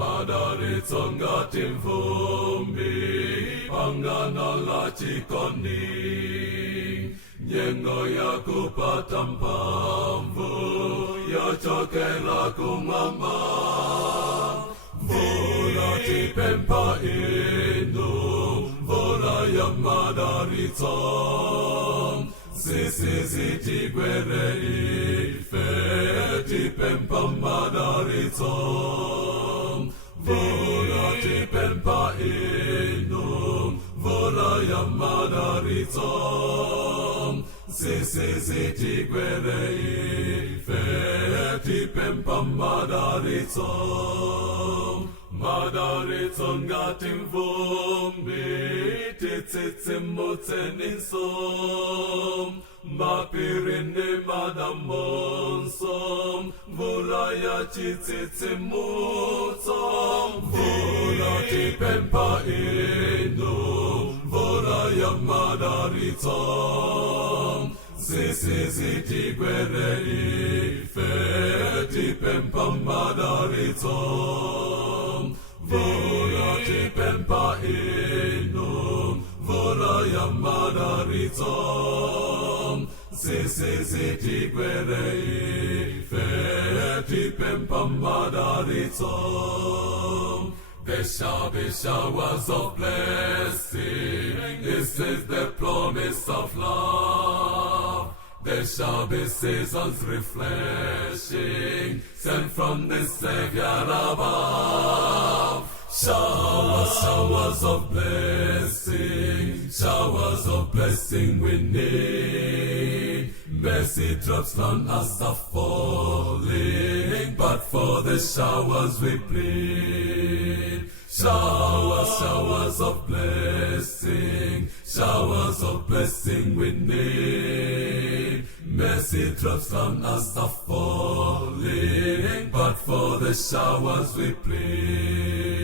Madalitso ngati mvumbi pangano la chikondi, nyengo ya kupata mphamvu yochokera kumwamba. Mvula tipempha inu, mvula ya madalitso, sisi tigwere ife tipempha madalitso. Mvula tipempha inu, mvula ya madalitso, sisi tigwere ife tipempha madalitso. Madalitso ngati mvumbi titsitsimutse ninso, mapiri ni madamonso, mvula ya chitsitsimutso. Mvula tipempha inu, mvula ya madalitso, sisi tigwere ife tipempha madalitso. Mvula tipempha inu, mvula ya madalitso, sisi tigwere ife tipempha madalitso. There shall be showers of blessing, this is the promise of love. There shall be seasons refreshing, sent from the Savior above. Showers of blessing we need. Mercy drops on us are falling, but for the showers we plead. Showers of blessing we need. Mercy drops on us are falling, but for the showers we plead.